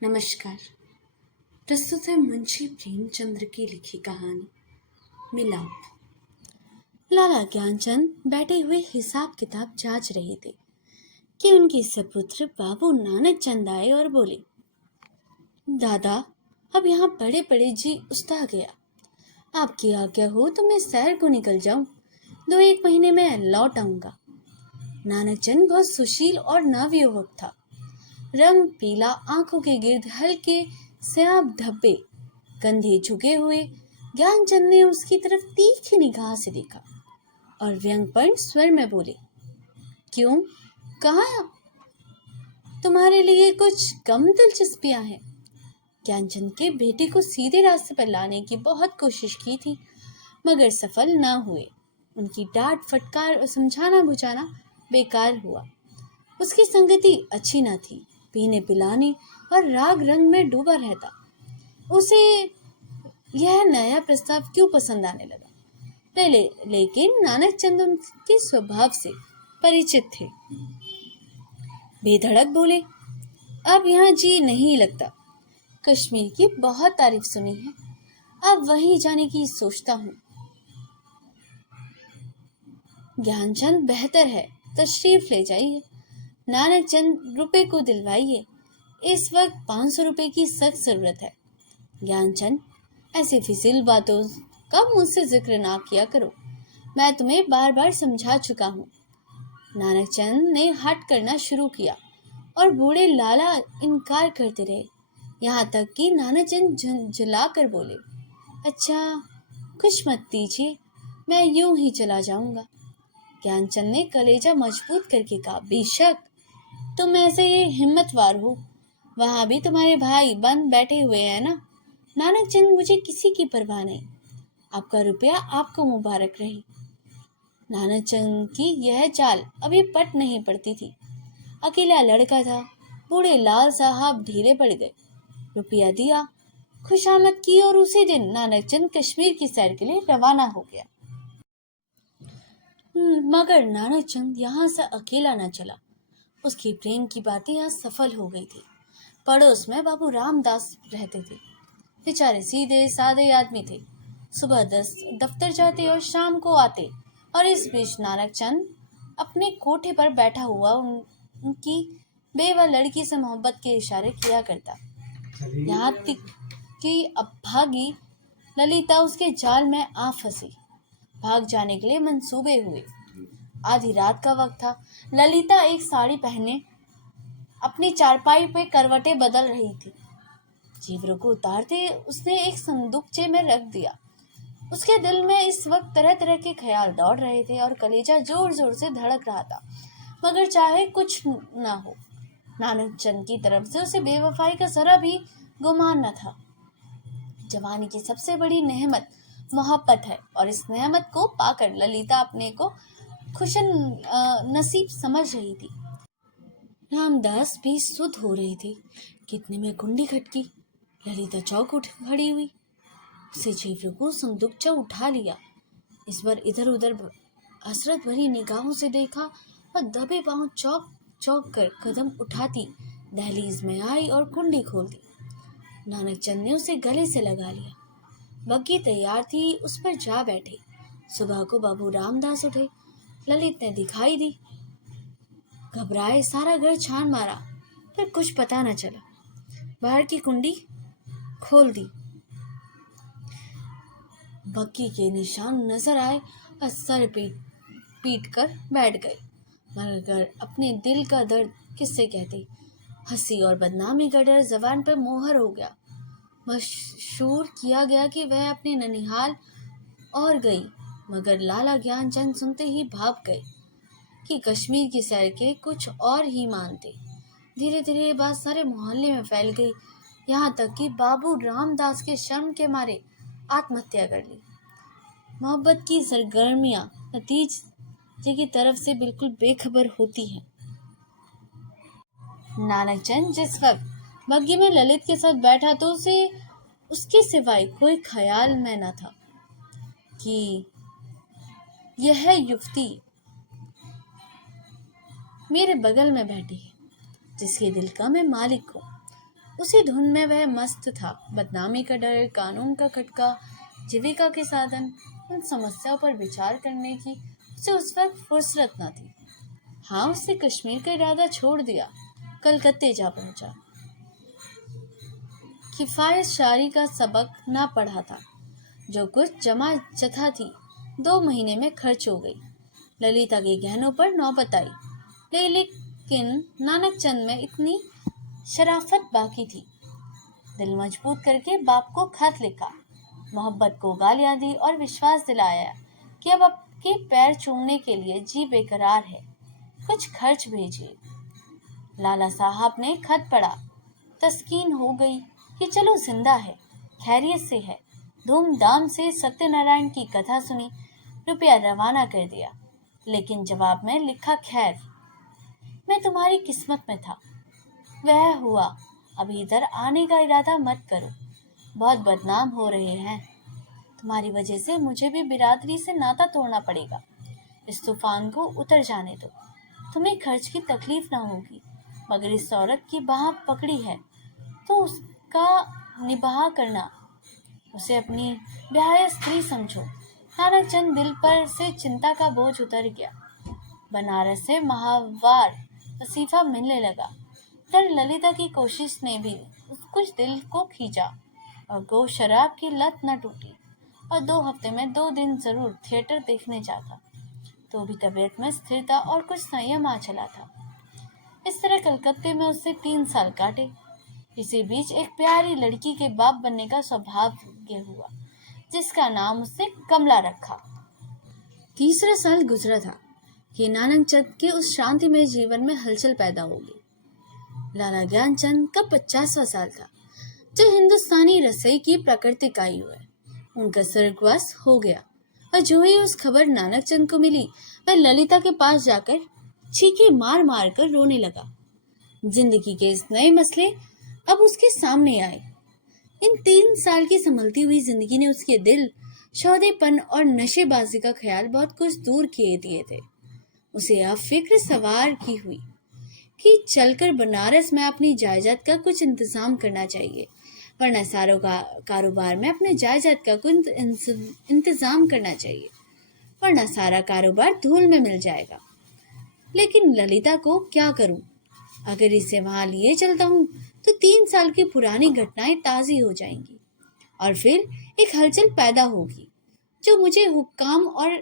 नमस्कार। प्रस्तुत है मुंशी प्रेमचंद्र की लिखी कहानी मिलाप। लाला ज्ञानचंद बैठे हुए हिसाब किताब जांच रहे थे कि उनके सपुत्र बाबू नानक चंद आए और बोले, दादा, अब यहाँ पड़े पड़े जी उस्ता गया। आपकी आज्ञा हो तो मैं शहर को निकल जाऊं, 2-1 महीने में लौट आऊंगा। नानक चंद बहुत सुशील और नवयुवक था। रंग पीला, आंखों के गिर्द हल्के स्याह धब्बे, कंधे झुके हुए। ज्ञानचंद ने उसकी तरफ तीखी निगाह से देखा और व्यंग्यपूर्ण स्वर में बोले, क्यों, कहाँ तुम्हारे लिए कुछ कम दिलचस्पियां हैं? ज्ञानचंद के बेटे को सीधे रास्ते पर लाने की बहुत कोशिश की थी, मगर सफल न हुए। उनकी डांट फटकार और समझाना बुझाना बेकार हुआ। उसकी संगति अच्छी न थी, पीने पिलाने और राग रंग में डूबा रहता। उसे यह नया प्रस्ताव क्यों पसंद आने लगा? लेकिन नानक चंद उनके स्वभाव से परिचित थे। बेधड़क बोले, अब यहाँ जी नहीं लगता। कश्मीर की बहुत तारीफ सुनी है, अब वहीं जाने की सोचता हूँ। ज्ञानचंद, बेहतर है, तशरीफ ले जाइए। नानक चंद, रुपए को दिलवाइए, इस वक्त 500 रुपए की सख्त जरूरत है। ज्ञानचंद, ऐसे फिजिल बातों का मुझसे जिक्र ना किया करो, मैं तुम्हें बार बार समझा चुका हूँ। नानक चंद ने हट करना शुरू किया और बूढ़े लाला इनकार करते रहे, यहाँ तक कि नानक चंद झुला कर बोले, अच्छा, कुछ मत दीजिए, मैं यूं ही चला जाऊंगा। ज्ञानचंद ने कलेजा मजबूत करके कहा, बेशक तुम ऐसे हिम्मतवार हो, वहां भी तुम्हारे भाई बंद बैठे हुए हैं ना। नानक चंद, मुझे किसी की परवाह नहीं, आपका रुपया आपको मुबारक रहे। नानक चंद की यह चाल अभी पट नहीं पड़ती थी। अकेला लड़का था। बूढ़े लाल साहब ढीले पड़ गए, रुपया दिया, खुशामद की और उसी दिन नानक चंद कश्मीर की सैर के लिए रवाना हो गया। मगर नानक चंद यहाँ से अकेला न चला। उसकी प्रेम की बातें आज सफल हो गई थी। पड़ोस में बाबू रामदास रहते थे। बेचारे सीधे सादे आदमी थे। सुबह 10 दफ्तर जाते और शाम को आते, और इस बीच नानक चंद अपने कोठे पर बैठा हुआ उनकी बेवा लड़की से मोहब्बत के इशारे किया करता। यहाँ तक कि अभागी ललिता उसके जाल में आ फंसी। भाग जाने के लिए मंसूबे हुए। आधी रात का वक्त था। ललिता एक साड़ी पहने अपनी चारपाई पे करवटें बदल रही थी। जेवरों को उतारते उसने एक संदूकचे में रख दिया। उसके दिल में इस वक्त तरह तरह के ख्याल दौड़ रहे थे और कलेजा जोर जोर से धड़क रहा था, मगर चाहे कुछ ना हो, नानक चंद की तरफ से उसे बेवफाई का जरा भी गुमान न था। जवानी की सबसे बड़ी नेमत मोहब्बत है, और इस नेमत को पाकर ललिता अपने को खुशन नसीब समझ रही थी। रामदास भी सुध हो रही थी। कितने में कुंडी खटकी। ललिता चौक उठ खड़ी हुई। उसे जेवरों को संदूकचा उठा लिया। इस बार इधर उधर हसरत भरी निगाहों से देखा और दबे पांव चौक चौक कर कदम उठाती दहलीज में आई और कुंडी खोल दी। नानक चंद ने उसे गले से लगा लिया। बग्गी तैयार थी, उस पर जा बैठे। सुबह को बाबू रामदास उठे। ललित ने दिखाई दी। घबराए सारा घर छान मारा, पर कुछ पता न चला। बाहर की कुंडी खोल दी। बग्गी के निशान नजर आए और सर पीट कर बैठ गए। मगर अपने दिल का दर्द किससे कहते। हंसी और बदनामी का डर जबान पर मोहर हो गया। मशहूर किया गया कि वह अपने ननिहाल और गई, मगर लाला ज्ञानचंद सुनते ही भाग गए कि कश्मीर की सैर के कुछ और ही मानते। धीरे धीरे ये बात सारे मोहल्ले में फैल गई, यहाँ तक कि बाबू रामदास के शर्म के मारे आत्महत्या कर ली। मोहब्बत की सरगर्मियां नतीजे की तरफ से बिल्कुल बेखबर होती हैं। नानक चंद जिस वक्त बग्गी में ललित के साथ बैठा तो उसे उसके सिवाय कोई ख्याल में न था कि यह युवती मेरे बगल में बैठी है, जिसके दिल का मैं मालिक हूँ। उसी धुन में वह मस्त था। बदनामी का डर, कानून का खटका, जीविका के साधन, उन समस्याओं पर विचार करने की उसे उस वक्त फुर्सत न थी। हाँ, उसने कश्मीर का इरादा छोड़ दिया, कलकत्ते जा पहुंचा। किफायत शायरी का सबक ना पढ़ा था। जो कुछ जमा जथा थी 2 महीने में खर्च हो गई। ललिता के गहनों पर नौबत आई, लेकिन नानक चंद में इतनी शराफत बाकी थी। दिल मजबूत करके बाप को खत लिखा, मोहब्बत को गालियां दी और विश्वास दिलाया कि अब आपके पैर चूमने के लिए जी बेकरार है, कुछ खर्च भेजिए। लाला साहब ने खत पढ़ा, तस्कीन हो गई कि चलो जिंदा है, खैरियत से है। धूमधाम से सत्यनारायण की कथा सुनी, रुपया रवाना कर दिया, लेकिन जवाब में लिखा, खैर, मैं तुम्हारी किस्मत में था, वह हुआ, अभी इधर आने का इरादा मत करो, बहुत बदनाम हो रहे हैं। तुम्हारी वजह से मुझे भी बिरादरी से नाता तोड़ना पड़ेगा। इस तूफान को उतर जाने दो, तुम्हें खर्च की तकलीफ ना होगी, मगर इस औरत की बाह पकड़ी है तो उसका निबाह करना, उसे अपनी ब्याह स्त्री समझो। नानक चंद दिल पर से चिंता का बोझ उतर गया। बनारस से माहवार वसीफा मिलने लगा। तर ललिता की कोशिश ने भी कुछ दिल को खींचा और गो शराब की लत न टूटी और 2 हफ्ते में 2 दिन जरूर थिएटर देखने जाता, तो भी तबीयत में स्थिरता और कुछ संयम आ चला था। इस तरह कलकत्ते में उससे 3 साल काटे। इसी बीच एक प्यारी लड़की के बाप बनने का सौभाग्य हुआ, जिसका नाम उसने कमला रखा। तीसरा साल गुजरा था कि नानक चंद के उस शांतिमय जीवन में हलचल पैदा होगी। लाला ज्ञानचंद का 50वां साल था जब हिंदुस्तानी रसोई की प्राकृतिक आयु है। उनका स्वर्गवास हो गया और जो ही उस खबर नानक चंद को मिली, वह ललिता के पास जाकर चीखे मार मार कर रोने लगा। जिंदगी के इस नए मसले अब उसके सामने आए। इन 3 साल की संभलती हुई जिंदगी ने उसके दिल, सौदेपन और नशेबाजी का ख्याल बहुत कुछ दूर किए दिए थे। उसे अब फिक्र सवार की हुई कि चलकर बनारस में अपनी जायदाद का कुछ इंतजाम करना चाहिए, वरना सारों का कारोबार में अपने जायदाद का कुछ इंतजाम करना चाहिए, वरना सारा कारोबार धूल में मिल जाएगा। लेकिन ललिता को क्या करूं? अगर इसे वहां लिए चलता हूं तो 3 साल की पुरानी घटनाएं ताज़ी हो जाएंगी और फिर एक हलचल पैदा होगी जो मुझे हुक्काम और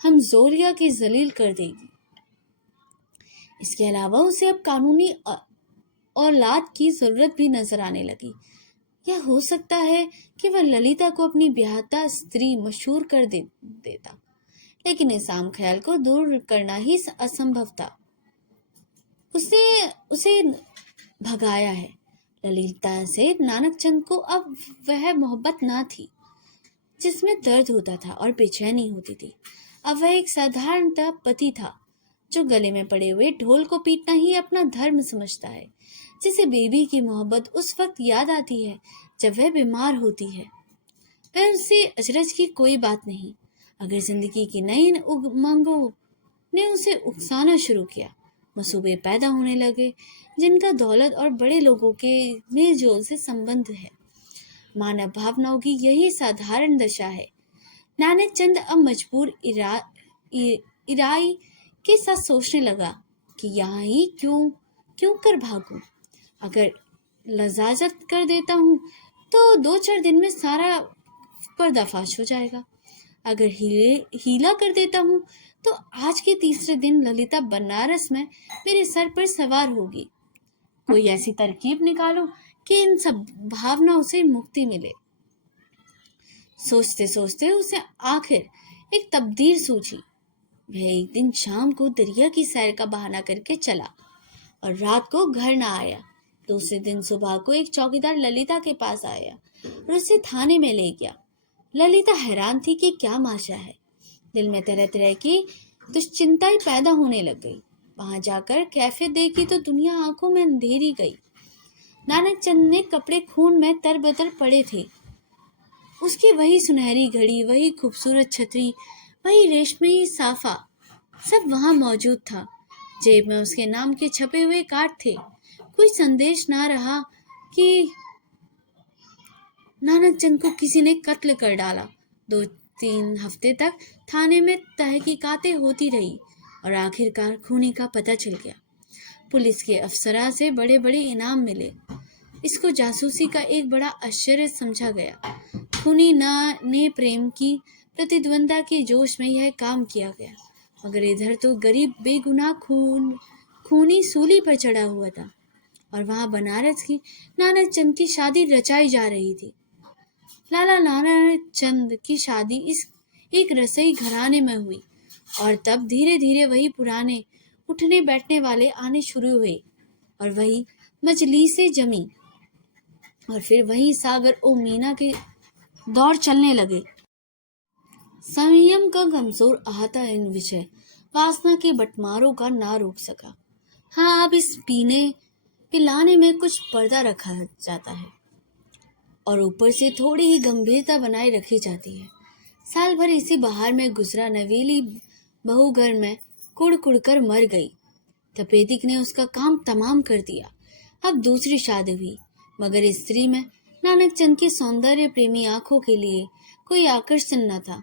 हमजोरिया की जलील कर देगी। इसके अलावा उसे अब कानूनी औलाद की जरूरत भी नजर आने लगी। यह हो सकता है कि वह ललिता को अपनी ब्याहता स्त्री मशहूर कर देता, लेकिन इस आम ख्याल को दूर करना ही असंभव था। उसने उसे भगाया है। ललिता से नानक चंद को अब वह मोहब्बत ना थी जिसमें दर्द होता था और बेचैनी होती थी। अब वह एक साधारणतः पति था जो गले में पड़े हुए ढोल को पीटना ही अपना धर्म समझता है, जिसे बेबी की मोहब्बत उस वक्त याद आती है जब वह बीमार होती है। वह उससे अचरज की कोई बात नहीं। अगर जिंदगी की नई उमंगों ने उसे उकसाना शुरू किया, मसूबे पैदा होने लगे जिनका दौलत और बड़े लोगों के मेलजोल से संबंध है। मानव भावनाओं की यही साधारण दशा है। नानक चंद अब मजबूर इराई के साथ सोचने लगा कि यहाँ ही क्यों कर भागूं। अगर लजाजत कर देता हूँ तो 2-4 दिन में सारा पर्दाफाश हो जाएगा। अगर हीला कर देता हूँ तो आज के तीसरे दिन ललिता बनारस में मेरे सर पर सवार होगी। कोई ऐसी तरकीब निकालो कि इन सब भावनाओं से मुक्ति मिले। सोचते सोचते उसे आखिर एक तब्दीर सूझी। वह एक दिन शाम को दरिया की सैर का बहाना करके चला और रात को घर न आया। दूसरे दिन सुबह को एक चौकीदार ललिता के पास आया और उसे थाने में ले गया। ललिता हैरान थी कि क्या माशा है। दिल में तरह तरह की दुश्चिंताएं पैदा होने लग गई। वहां जाकर कैफे देखी तो दुनिया आंखों में अंधेरी गई। नानक चंद ने कपड़े खून में तरबतर पड़े थे। उसकी वही सुनहरी घड़ी, वही खूबसूरत छतरी, वही रेशमी साफा, सब वहां मौजूद था। जेब में उसके नाम के छपे हुए कार्ड थे। कोई संदेश ना रहा कि नानक चंद को किसी ने कत्ल कर डाला। 2-3 हफ्ते तक थाने में तहकीकातें होती रही और आखिरकार खूनी का पता चल गया। पुलिस के अफसरा से बड़े बड़े इनाम मिले। इसको जासूसी का एक बड़ा आश्चर्य समझा गया। खूनी ने प्रेम की प्रतिद्वंदा के जोश में यह काम किया गया, मगर इधर तो गरीब बेगुनाह खूनी सूली पर चढ़ा हुआ था और वहां बनारस की नानक चंद की शादी रचाई जा रही थी। लाला नानक चंद की शादी इस एक रसोई घराने में हुई और तब धीरे धीरे वही पुराने उठने बैठने वाले आने शुरू हुए और वही मजलिसें जमी और फिर वही सागर ओ मीना के दौर चलने लगे। संयम का कमजोर अहाता इन विषय वासना के बटमारों का ना रोक सका। हाँ, अब इस पीने पिलाने में कुछ पर्दा रखा जाता है और ऊपर से थोड़ी ही गंभीरता बनाए रखी जाती है। साल भर इसी बहार में गुजरा। नवेली बहू घर में कुड़ कुड़ कर मर गई। तपेदिक ने उसका काम तमाम कर दिया। अब दूसरी शादी हुई, मगर इस स्त्री में नानक चंद की सौंदर्य प्रेमी आंखों के लिए कोई आकर्षण न था।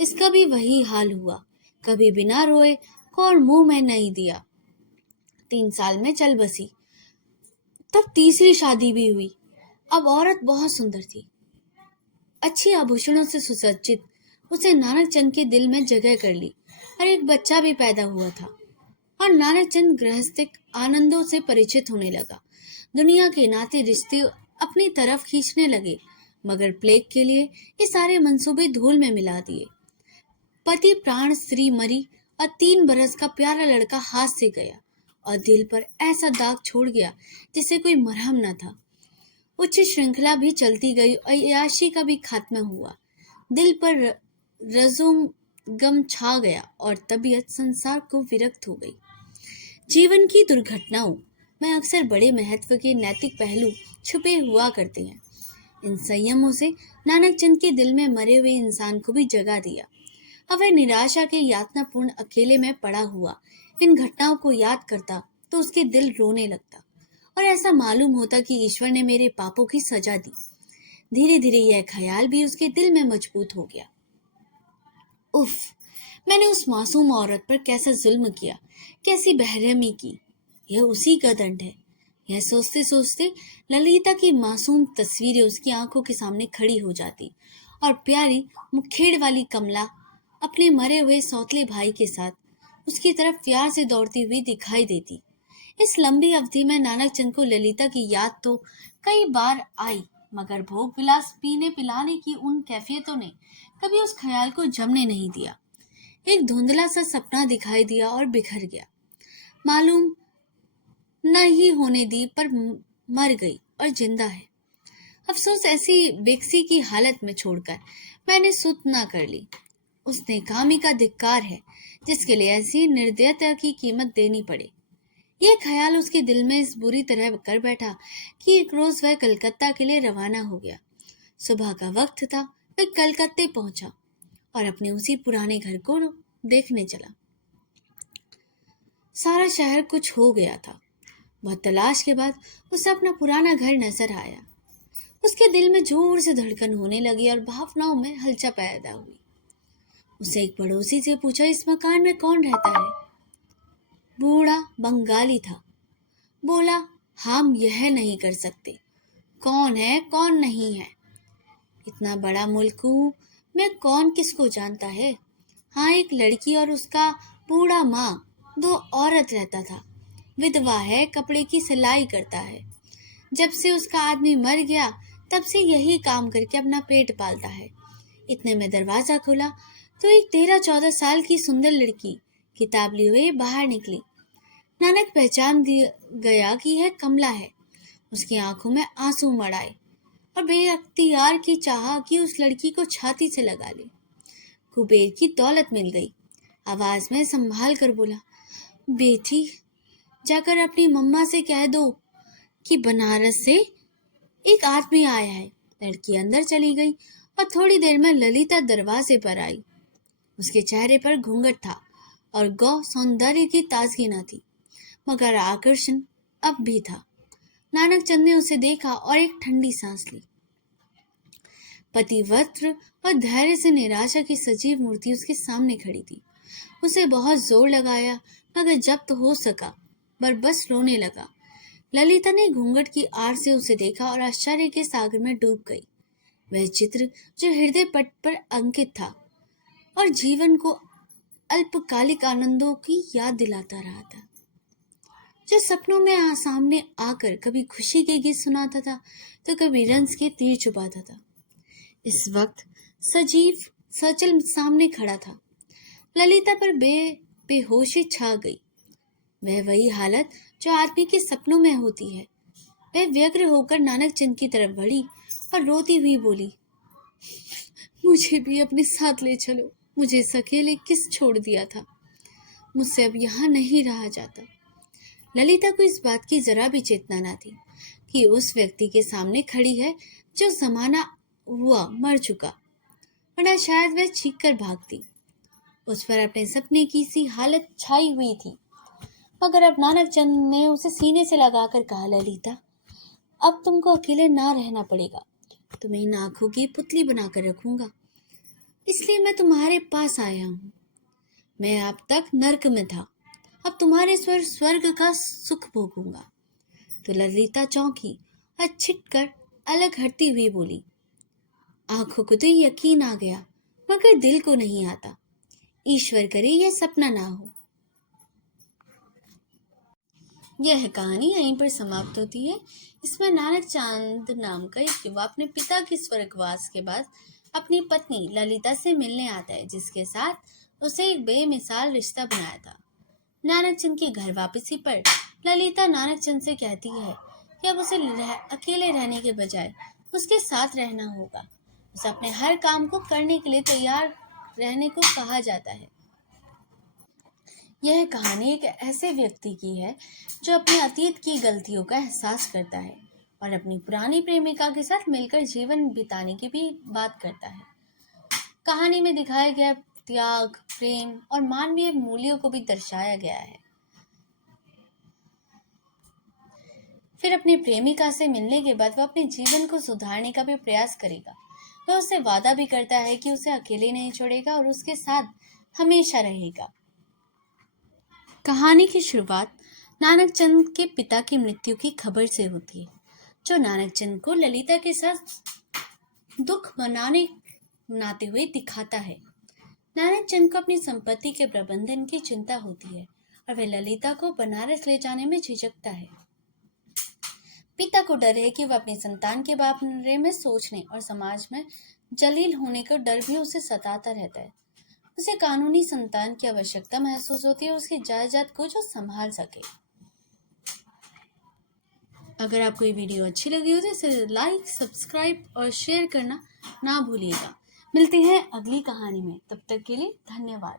इसका भी वही हाल हुआ। कभी बिना रोए कौर मुंह में नहीं दिया। 3 साल में चल बसी। तब तीसरी शादी भी हुई। अब औरत बहुत सुंदर थी, अच्छी आभूषणों से सुसज्जित। उसे नानक चंद के दिल में जगह कर ली और एक बच्चा भी पैदा हुआ था और नानक चंद गृहस्थिक आनंदों से परिचित होने लगा। दुनिया के नाते रिश्ते अपनी तरफ खींचने लगे, मगर प्लेग के लिए ये सारे मंसूबे धूल में मिला दिए। पति प्राण, स्त्री मरी और 3 बरस का प्यारा लड़का हाथ से गया और दिल पर ऐसा दाग छोड़ गया जिसे कोई मरहम न था। उच्च श्रृंखला भी चलती गई और अय्याशी का भी खात्मा हुआ। दिल पर रजों गम छा गया और तबीयत संसार को विरक्त हो गई। जीवन की दुर्घटनाओं में अक्सर बड़े महत्व के नैतिक पहलू छुपे हुआ करते हैं। इन संयमों से नानक चंद के दिल में मरे हुए इंसान को भी जगा दिया। अब वह निराशा के यातनापूर्ण अकेले में पड़ा हुआ इन घटनाओं को याद करता तो उसके दिल रोने लगता और ऐसा मालूम होता कि ईश्वर ने मेरे पापों की सजा दी। धीरे धीरे यह ख्याल भी उसके दिल में मजबूत हो गया। उफ, मैंने उस मासूम औरत पर कैसा जुल्म किया, कैसी बेरहमी की। यह उसी का दंड है। यह सोचते सोचते ललिता की मासूम तस्वीरें उसकी आंखों के सामने खड़ी हो जाती और प्यारी मुखेड़ वाली कमला अपने मरे हुए सौतले भाई के साथ उसकी तरफ प्यार से दौड़ती हुई दिखाई देती। इस लंबी अवधि में नानक चंद को ललिता की याद तो कई बार आई, मगर भोग विलास पीने पिलाने की उन कैफियतों ने कभी उस ख्याल को जमने नहीं दिया। एक धुंधला सा सपना दिखाई दिया और बिखर गया। मालूम न ही होने दी पर मर गई और जिंदा है। अफसोस ऐसी बेकसी की हालत में छोड़कर मैंने सुत ना कर ली। उस नेकामी का धिक्कार है जिसके लिए ऐसी निर्दयता की कीमत देनी पड़े। यह ख्याल उसके दिल में इस बुरी तरह कर बैठा कि एक रोज वह कलकत्ता के लिए रवाना हो गया। सुबह का वक्त था। वह कलकत्ते पहुंचा और अपने उसी पुराने घर को देखने चला। सारा शहर कुछ हो गया था। बहुत तलाश के बाद उसे अपना पुराना घर नजर आया। उसके दिल में जोर से धड़कन होने लगी और भावनाओं में हलचल पैदा हुई। उसे एक पड़ोसी से पूछा, इस मकान में कौन रहता है? बूढ़ा बंगाली था। बोला, हम यह नहीं कर सकते। कौन है कौन नहीं है? इतना बड़ा मुल्क हूँ मैं, कौन किसको जानता है। हाँ, एक लड़की और उसका बूढ़ा माँ, 2 औरत रहता था। विधवा है, कपड़े की सिलाई करता है। जब से उसका आदमी मर गया तब से यही काम करके अपना पेट पालता है। इतने में दरवाजा खुला तो एक 13-14 साल की सुंदर लड़की किताब लिए हुए बाहर निकली। नानक पहचान गया कि यह कमला है। उसकी आंखों में आंसू मड़ आए और बेअख्तियार की चाह कि उस लड़की को छाती से लगा ले। कुबेर की दौलत मिल गई। आवाज में संभाल कर बोला, बेटी, जाकर अपनी मम्मा से कह दो कि बनारस से एक आदमी आया है। लड़की अंदर चली गई और थोड़ी देर में ललिता दरवाजे पर आई। उसके चेहरे पर घूंघट था और गौ सौंदर्य की ताजगी न थी, मगर आकर्षण अब भी था। नानक चंद ने उसे देखा और एक ठंडी सांस ली। पतिव्रत और धैर्य से निराशा की सजीव मूर्ति उसके सामने खड़ी थी। उसे बहुत जोर लगाया मगर जब्त हो सका, पर बस रोने लगा। ललिता ने घूंघट की आड़ से उसे देखा और आश्चर्य के सागर में डूब गई। वह चित्र जो हृदय पट पर अंकित था और जीवन को अल्पकालिक आनंदों की याद दिलाता रहा था, जो सपनों में सामने आकर कभी खुशी के गीत सुनाता था तो कभी रंज के तीर चुपाता था, इस वक्त सजीव सचल सामने खड़ा था। ललिता पर बेहोशी छा गई। वह वही हालत जो आदमी के सपनों में होती है। वह व्यग्र होकर नानक चंद की तरफ बढ़ी और रोती हुई बोली, मुझे भी अपने साथ ले चलो। मुझे इस अकेले किस छोड़ दिया था। मुझसे अब यहाँ नहीं रहा जाता। ललिता को इस बात की जरा भी चेतना न थी कि उस व्यक्ति के सामने खड़ी है जो जमाना हुआ मर चुका, वरना शायद वह चीख कर भागती। उस पर अपने सपने की सी हालत छाई हुई थी। मगर अब नानक चंद ने उसे सीने से लगाकर कहा, ललिता, अब तुमको अकेले ना रहना पड़ेगा। तुम्हें इन आंखों की पुतली बनाकर रखूंगा, इसलिए मैं तुम्हारे पास आया हूँ। मैं अब तक नर्क में था, अब तुम्हारे स्वर्ग का सुख भोगूंगा। तो ललिता चौंकी और छिटकर अलग हटती हुई बोली, आंखों को तो यकीन आ गया मगर दिल को नहीं आता। ईश्वर करे यह सपना ना हो। यह कहानी यहीं पर समाप्त होती है। इसमें नानक चांद नाम का एक युवा अपने पिता के स्वर्गवास के बाद अपनी पत्नी ललिता से मिलने आता है, जिसके साथ उसे एक बेमिसाल रिश्ता बनाया था। नानक चंद की घर वापसी पर ललिता नानक चंद से कहती है कि अब उसे अकेले रहने के बजाय उसके साथ रहना होगा। उसे अपने हर काम को करने के लिए तैयार रहने को कहा जाता है। यह कहानी एक ऐसे व्यक्ति की है जो अपने अतीत की गलतियों का एहसास करता है और अपनी पुरानी प्रेमिका के साथ मिलकर जीवन बिताने की भी बात करता है। कहानी में दिखाया गया त्याग, प्रेम और मानवीय मूल्यों को भी दर्शाया गया है। फिर अपनी प्रेमिका से मिलने के बाद वह अपने जीवन को सुधारने का भी प्रयास करेगा। वह उससे वादा भी करता है कि उसे अकेले नहीं छोड़ेगा और उसके साथ हमेशा रहेगा। कहानी की शुरुआत नानक चंद के पिता की मृत्यु की खबर से होती है, जो नानक चंद को ललिता के साथ दुख मनाते हुए दिखाता है। नानक चंद को अपनी संपत्ति के प्रबंधन की चिंता होती है और वह ललिता को बनारस ले जाने में झिझकता है। पिता को डर है कि वह अपनी संतान के बारे में सोचने और समाज में जलील होने का डर भी उसे सताता रहता है। उसे कानूनी संतान की आवश्यकता महसूस होती है, उसकी जायदाद को जो संभाल सके। अगर आपको ये वीडियो अच्छी लगी हो तो इसे लाइक, सब्सक्राइब और शेयर करना ना भूलिएगा। मिलते हैं अगली कहानी में, तब तक के लिए धन्यवाद।